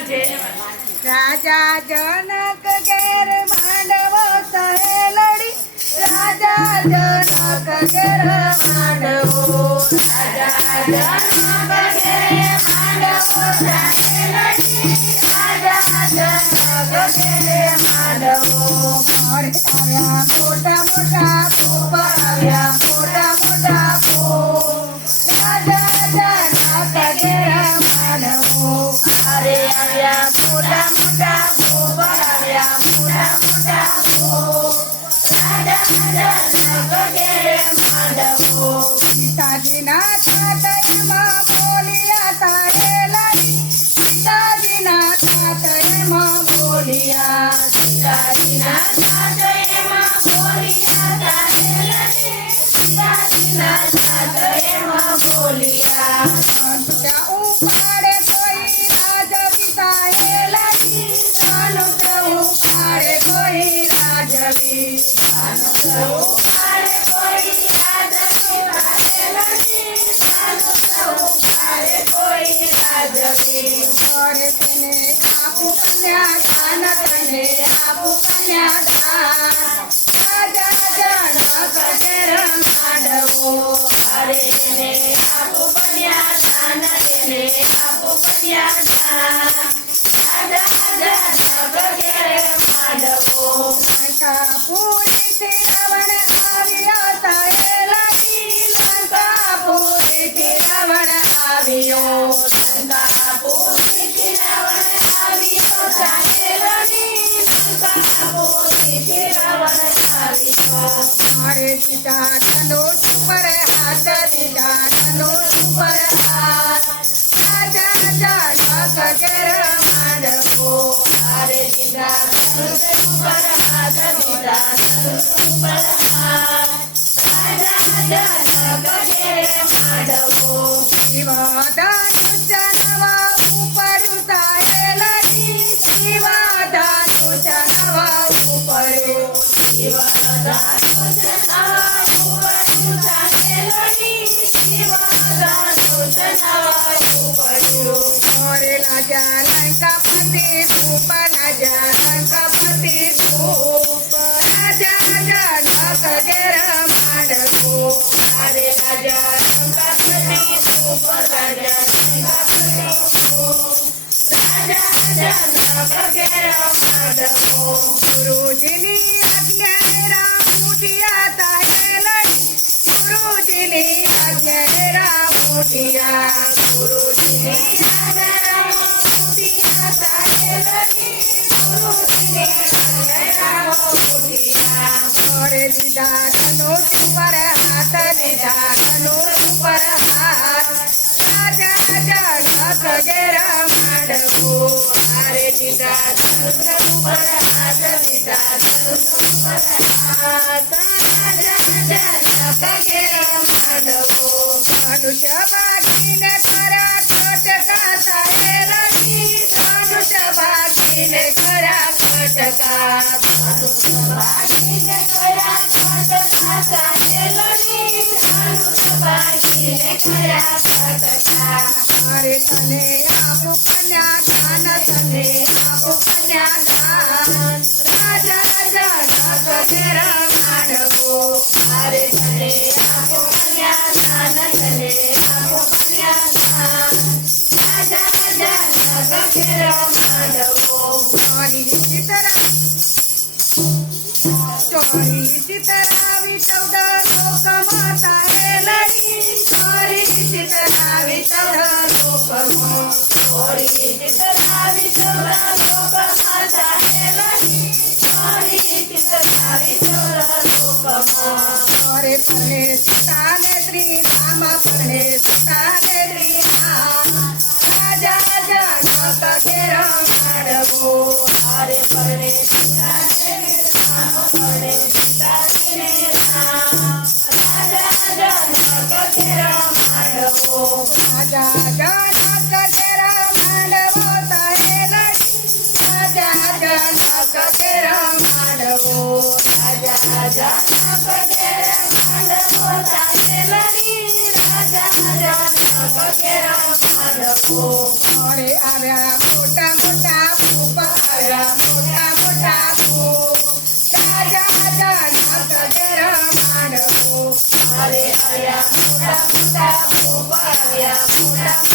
राजा जनक घेर मांडव सहेलड़ी राजा जनक घेर मांडव राजा जनक घेर मांडव सहेलड़ी राजा जनक घेर मांडव આવ્યા મોટા મોટા ભૂપ આવ્યા મોટા મોટા ભૂપ રાજા जनक घेर मांडव अरे આવ્યા મોટા मोटा भूप આવ્યા मोटा मोटा भूप राजा जनक घेर मांडव सीताजीना तातयमा बोलिया सहेलड़ी सीताजीना तातयमा बोलिया सीताजीना तातयमा बोलिया सहेलड़ी सीताजीना तातयमा बोलिया धनुष्य उपाड़े कोई राजवी सहेलड़ी धनुष्य उपाड़े कोई राजवी धनुष्य उपाड़े कोई राजवी सहेलड़ी धनुष्य उपाड़े कोई राजवी और तेने आपु कन्यादान तेने आपु कन्यादान राजा जनक घेर मांडव अरे तेने आपु कन्यादान तेने आपु कन्यादान राजा जनक घेर मांडव लंकापुरी थी रावण આવ્યો સહેલડી લંકાપુરી થી રાવણ આવ્યો લંકાપુરી થી રાવણ આવ્યો સહેલડી લંકાપુરી થી રાવણ આવ્યો મારે દીધા ધનુષ પર હાથ દીધા ધનુષ પર હાથ રાજા जनक घेर मांडव मारे દીધા ધનુષ પર હાથ દીધા ધનુષ પર હાથ રાजा जनक घेर मांडव शिवधनुष नवा उपर्યું સહેલડી शिवधनुष नवा उपर्યું शिवधनुष नवा उपर्યું સહેલડી शिवधनुष नवा उपर्યું और राजा लंकापति धूप राजा लंकापति धूप राजा जनक घेर मांडव अरे राजा लंकापति धूप राजा लंकापति धूप राजा जनक घेर मांडव गुरुजीनी आज्ञा राम उठिया सहेलड़ी गुरुजीनी आज्ञा राम उठिया गुरुजीनी आज्ञा राम उठिया सहेलड़ी गुरुजीनी आज्ञा राम उठिया और દીધા ધનુષ પર હાથ દીધા ધનુષ પર હાથ રાજા जनक घेर मांडव अरे દીધા ધનુષ પર હાથ દીધા ધનુષ પર હાથ રાजा जनक घेर मांडव धनुष्य भागीने करा कटका सहेलड़ी धनुष्य भागीने करा कटका धनुष्य भागीने करा कटका सहेलड़ी धनुष्य भागीने करा कटका अरे तने आपु कन्यादान तने आपु कन्यादान राजा जनक घेर मांडव अरे तने आपु कन्यादान तने आपु कन्यादान राजा जनक घेर मांडव चोरी चितरावी 14 लोकमा सहेलड़ी चोरी चितरावी 14 लोकमा चोरी चितरावी 14 लोकमा सहेलड़ी चोरी चितरावी 14 लोकमा अरे पढ़े सीताने श्री राम पढ़े सीताने श्री राम राजा जनक घेर मांडव अरे पढ़े सीताने राम पढ़े सीताने राम राजा जनक घेर मांडव राजा जनक घेर मांडव सहेलड़ी राजा जनक घेर मांडव राजा जनक घेर मांडव सहेलड़ी राजा जनक घेर मांडव अरे આવ્યા મોટા મોટા નાક ઘેર માંડવો. અરે આયા મોટા મોટા પોપડિયા, મોટા